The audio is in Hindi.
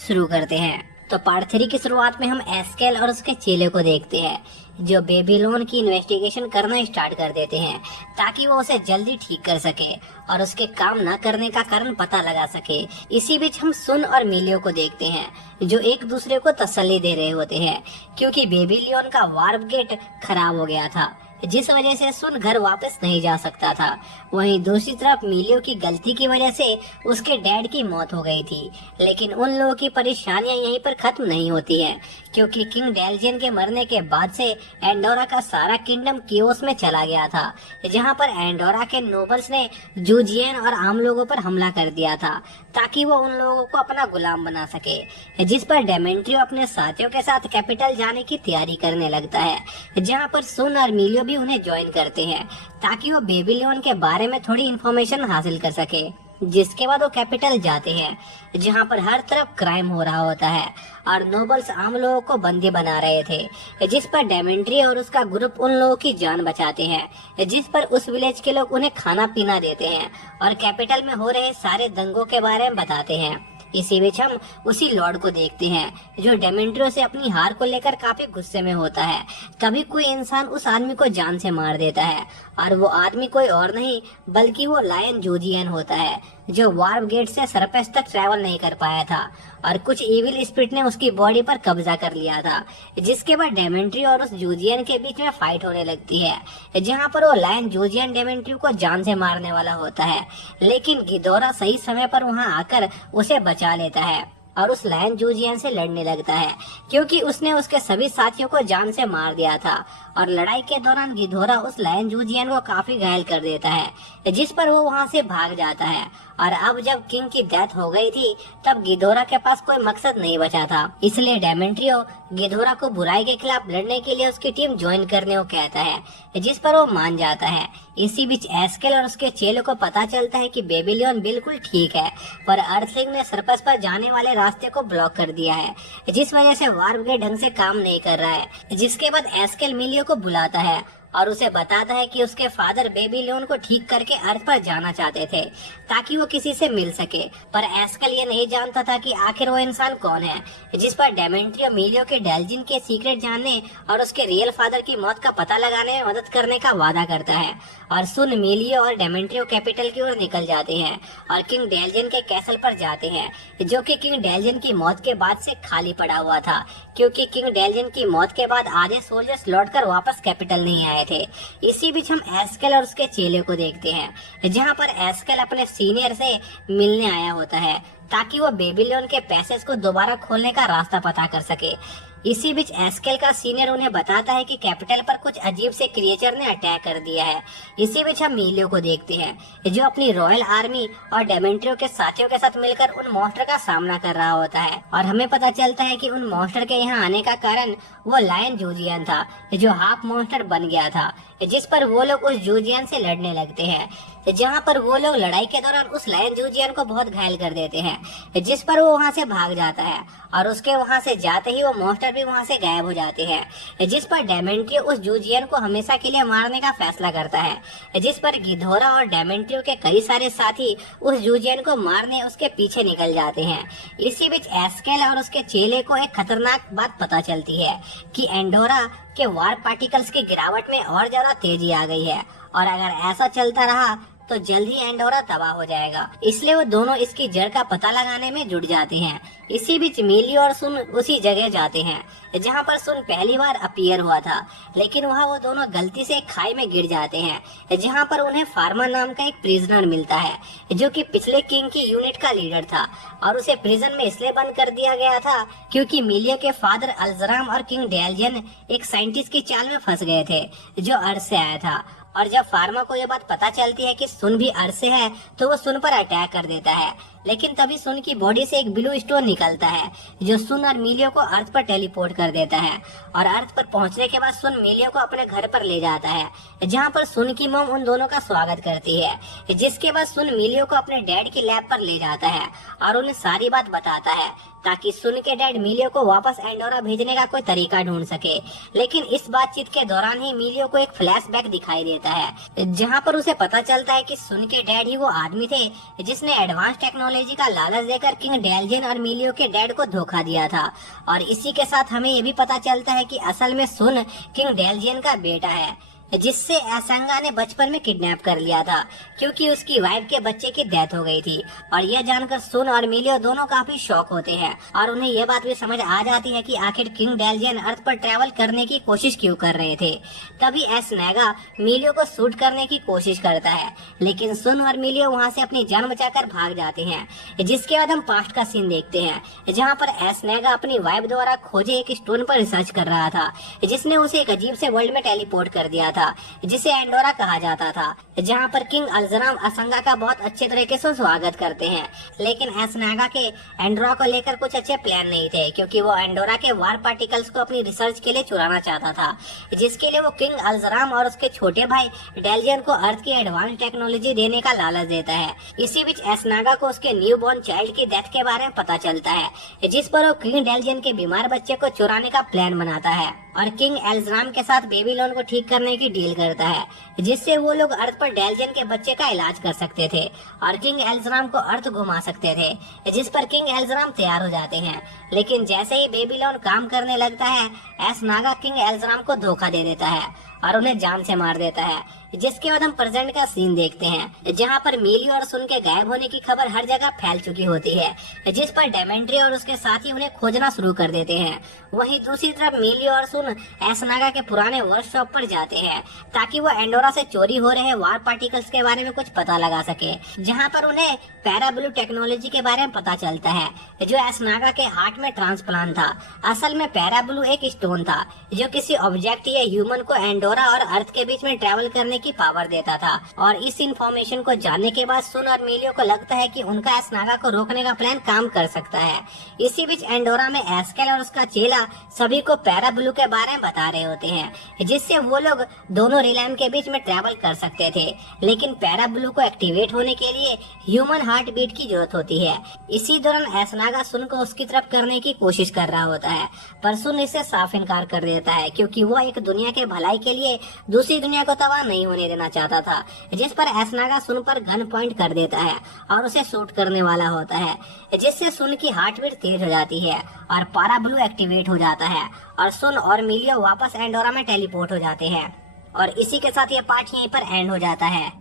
शुरू करते हैं। तो पार्ट 3 की शुरुआत में हम एस्केल और उसके चेले को देखते हैं, जो बेबीलोन की इन्वेस्टिगेशन करना स्टार्ट कर देते हैं ताकि वो उसे जल्दी ठीक कर सके और उसके काम न करने का कारण पता लगा सके। इसी बीच हम सुन और मिलियो को देखते हैं, जो एक दूसरे को तसल्ली दे रहे होते हैं क्योंकि बेबीलोन का वार्प गेट खराब हो गया था, जिस वजह से सुन घर वापस नहीं जा सकता था। वहीं दूसरी तरफ मिलियो की गलती की वजह से उसके डैड की मौत हो गई थी। लेकिन उन लोगों की परेशानियां यहीं पर खत्म नहीं होती हैं, क्योंकि किंग डेल्जियन के मरने के बाद से एंडोरा का सारा किंगडम कियोस में चला गया था, जहां पर एंडोरा के नोबल्स ने जूजियन और आम लोगों पर हमला कर दिया था ताकि वो उन लोगों को अपना गुलाम बना सके। जिस पर डेमेंट्रियो अपने साथियों के साथ कैपिटल जाने की तैयारी करने लगता है, जहां पर सुन और मिलियो भी उन्हें ज्वाइन करते हैं ताकि वो बेबीलोन के बारे में थोड़ी इन्फॉर्मेशन हासिल कर सके। जिसके बाद वो कैपिटल जाते हैं, जहां पर हर तरफ क्राइम हो रहा होता है और नोबल्स आम लोगों को बंदी बना रहे थे, जिस पर डेमेंट्री और उसका ग्रुप उन लोगों की जान बचाते हैं, जिस पर उस विलेज के लोग उन्हें खाना पीना देते हैं और कैपिटल में हो रहे सारे दंगों के बारे में बताते हैं। इसी बीच हम उसी लॉर्ड को देखते हैं, जो डेमेंट्रियो से अपनी हार को लेकर काफी गुस्से में होता है। कभी कोई इंसान उस आदमी को जान से मार देता है और वो आदमी कोई और नहीं बल्कि वो लायन जूजियन होता है, जो वार्प गेट से सरफेस तक ट्रैवल नहीं कर पाया था और कुछ इविल स्पिरिट ने उसकी बॉडी पर कब्जा कर लिया था। जिसके बाद डेमेंट्री और उस जूजियन के बीच में फाइट होने लगती है, जहां पर वो लायन जूजियन डेमेंट्री को जान से मारने वाला होता है, लेकिन गिदोरा सही समय पर वहां आकर उसे बचा लेता है और उस लायन जूजियन से लड़ने लगता है, क्योंकि उसने उसके सभी साथियों को जान से मार दिया था। और लड़ाई के दौरान गिधोरा उस लायन जूजियन को काफी घायल कर देता है, जिस पर वो वहां से भाग जाता है। और अब जब किंग की डेथ हो गई थी, तब गिधोरा के पास कोई मकसद नहीं बचा था, इसलिए डेमेंट्रियो गिधोरा को बुराई के खिलाफ लड़ने के लिए उसकी टीम ज्वाइन करने को कहता है, जिस पर वो मान जाता है। इसी बीच एस्केल और उसके चेलों को पता चलता है कि बेबीलोन बिल्कुल ठीक है, पर अर्थलिंग ने सरपस पर जाने वाले रास्ते को ब्लॉक कर दिया है, जिस वजह से वार्प गेट ढंग से काम नहीं कर रहा है। जिसके बाद एस्केल मिलियो को बुलाता है और उसे बताता है कि उसके फादर बेबीलोन को ठीक करके अर्थ पर जाना चाहते थे ताकि वो किसी से मिल सके, पर एस्केल ये नहीं जानता था कि आखिर वो इंसान कौन है। जिस पर डेमेंट्रियो मिलियो के डेल्जिन के सीक्रेट जानने और उसके रियल फादर की मौत का पता लगाने में मदद करने का वादा करता है। और सुन मिलियो और डेमेंट्रियो कैपिटल की ओर निकल जाते हैं और किंग डेल्जिन के कैसल पर जाते हैं, जो कि किंग डेल्जिन की मौत के बाद से खाली पड़ा हुआ था, क्योंकि किंग डेल्जिन की मौत के बाद आधे सोल्जर्स लौटकर वापस कैपिटल नहीं आए थे। इसी बीच हम एस्केल और उसके चेले को देखते हैं, जहां पर एस्केल अपने सीनियर से मिलने आया होता है ताकि वो बेबीलोन के पैसेज को दोबारा खोलने का रास्ता पता कर सके। इसी बीच एस्केल का सीनियर उन्हें बताता है कि कैपिटल पर कुछ अजीब से क्रिएचर ने अटैक कर दिया है। इसी बीच हम मिलियो को देखते हैं, जो अपनी रॉयल आर्मी और डेमेंट्रियो के साथियों के साथ मिलकर उन मॉन्स्टर का सामना कर रहा होता है। और हमें पता चलता है कि उन मॉन्स्टर के यहाँ आने का कारण वो लायन जूजियन था, जो हाफ मॉन्स्टर बन गया था, जिस पर वो लोग उस जूजियन से लड़ने लगते हैं, जहां पर वो लोग लड़ाई के दौरान उस लायन जूजियन को बहुत घायल कर देते हैं, जिस पर वो वहां से भाग जाता है और उसके वहां से जाते ही वो मॉन्स्टर भी वहां से गायब हो जाते हैं। जिस पर डेमेंट्रियो उस जूजियन को हमेशा के लिए मारने का फैसला करता है, जिस पर गिधोरा और डेमेंट्रियो के कई सारे साथी उस जूजियन को मारने उसके पीछे निकल जाते हैं। इसी बीच एस्केल और उसके चेले को एक खतरनाक बात पता चलती है कि एंडोरा के वार्प पार्टिकल्स की गिरावट में और ज्यादा तेजी आ गई है और अगर ऐसा चलता रहा तो जल्द ही एंडोरा तबाह हो जाएगा। इसलिए वो दोनों इसकी जड़ का पता लगाने में जुट जाते हैं। इसी बीच मिलियो और सुन उसी जगह जाते हैं जहां पर सुन पहली बार अपीयर हुआ था, लेकिन वहां वो दोनों गलती से एक खाई में गिर जाते हैं, जहां पर उन्हें फार्मा नाम का एक प्रिजनर मिलता है, जो कि पिछले किंग की यूनिट का लीडर था और उसे प्रिजन में इसलिए बंद कर दिया गया था क्योंकि मिलियो के फादर अल्जराम और किंग डेल्जियन एक साइंटिस्ट की चाल में फंस गए थे, जो अर्थ से आया था। और जब फार्मा को यह बात पता चलती है कि सुन भी अर्थ से है, तो वो सुन पर अटैक कर देता है। लेकिन तभी सुन की बॉडी से एक ब्लू स्टोन निकलता है, जो सुन और मिलियो को अर्थ पर टेलीपोर्ट कर देता है। और अर्थ पर पहुंचने के बाद सुन मिलियो को अपने घर पर ले जाता है, जहां पर सुन की मॉम उन दोनों का स्वागत करती है। जिसके बाद सुन मिलियो को अपने डैड की लैब पर ले जाता है और उन्हें सारी बात बताता है ताकि सुन के डैड मिलियो को वापस एंडोरा भेजने का कोई तरीका ढूंढ सके। लेकिन इस बातचीत के दौरान ही मिलियो को एक फ्लैशबैक दिखाई देता है, जहां पर उसे पता चलता है कि सुन के डैड ही वो आदमी थे जिसने एडवांस टेक्नोलॉजी टेक्नोलॉजी का लालच देकर किंग डेलजियन और मिलियो के डैड को धोखा दिया था। और इसी के साथ हमें ये भी पता चलता है कि असल में सुन किंग डेलजियन का बेटा है, जिससे एसंगा ने बचपन में किडनैप कर लिया था, क्योंकि उसकी वाइफ के बच्चे की डेथ हो गई थी। और यह जानकर सुन और मिलियो दोनों काफी शॉक होते हैं और उन्हें यह बात भी समझ आ जाती है कि आखिर किंग डेलजियन अर्थ पर ट्रैवल करने की कोशिश क्यों कर रहे थे। तभी एसनागा मिलियो को शूट करने की कोशिश करता है, लेकिन सुन और मिलियो वहाँ से अपनी जान बचाकर भाग जाते हैं। जिसके बाद हम पास्ट का सीन देखते हैं, जहाँ पर एसनागा अपनी वाइफ द्वारा खोजे एक स्टोन पर रिसर्च कर रहा था, जिसने उसे एक अजीब से वर्ल्ड में टेलीपोर्ट कर दिया था, जिसे एंडोरा कहा जाता था, जहां पर किंग अल्जराम असंगा का बहुत अच्छे तरीके से स्वागत करते हैं। लेकिन एसनागा के एंडोरा को लेकर कुछ अच्छे प्लान नहीं थे, क्योंकि वो एंडोरा के वार पार्टिकल्स को अपनी रिसर्च के लिए चुराना चाहता था, जिसके लिए वो किंग अल्जराम और उसके छोटे भाई डेलजियन को अर्थ की एडवांस टेक्नोलॉजी देने का लालच देता है। इसी बीच एसनागा को उसके न्यू बॉर्न चाइल्ड की डेथ के बारे में पता चलता है, जिस पर वो किंग डेलजियन के बीमार बच्चे को चुराने का प्लान बनाता है और किंग एल्जराम के साथ बेबीलोन को ठीक करने की डील करता है, जिससे वो लोग अर्थ पर डेलजियन के बच्चे का इलाज कर सकते थे और किंग एल्जराम को अर्थ घुमा सकते थे, जिस पर किंग एल्जराम तैयार हो जाते हैं। लेकिन जैसे ही बेबीलोन काम करने लगता है, एसनागा किंग एल्जराम को धोखा दे देता है और उन्हें जान से मार देता है। जिसके बाद हम प्रेजेंट का सीन देखते हैं, जहां पर मिलियो और सुन के गायब होने की खबर हर जगह फैल चुकी होती है, जिस पर डेमेंट्री और उसके साथी उन्हें खोजना शुरू कर देते हैं। वहीं दूसरी तरफ मिलियो और सुन एसनागा के पुराने वर्कशॉप पर जाते हैं, ताकि वो एंडोरा से चोरी हो रहे वार पार्टिकल्स के बारे में कुछ पता लगा सके, जहां पर उन्हें पैराब्लू टेक्नोलॉजी के बारे में पता चलता है, जो एसनागा के हार्ट में ट्रांसप्लांट था। असल में पैराब्लू एक स्टोन था, जो किसी ऑब्जेक्ट या ह्यूमन को एंडोरा और अर्थ के बीच में ट्रेवल करने की पावर देता था। और इस इंफॉर्मेशन को जानने के बाद सुन और मिलियो को लगता है कि उनका एसनागा को रोकने का प्लान काम कर सकता है। इसी बीच एंडोरा में एस्केल और उसका चेला सभी को पैराब्लू के बारे में बता रहे होते हैं, जिससे वो लोग दोनों रिलैम के बीच में ट्रेवल कर सकते थे। लेकिन पैराब्लू को एक्टिवेट होने के लिए ह्यूमन हार्ट बीट की जरूरत होती है। इसी दौरान एसनागा सुन को उसकी तरफ करने की कोशिश कर रहा होता है, पर सुन इससे साफ इनकार कर देता है, क्योंकि वो एक दुनिया के भलाई के लिए दूसरी दुनिया को तबाह नहीं होने देना चाहता था। जिस पर एसनागा सुन पर गन पॉइंट कर देता है और उसे शूट करने वाला होता है, जिससे सुन की हार्ट बीट तेज हो जाती है और पैराब्लू एक्टिवेट हो जाता है और सुन और मिलियो वापस एंडोरा में टेलीपोर्ट हो जाते हैं। और इसी के साथ ये पार्ट यहीं पर एंड हो जाता है।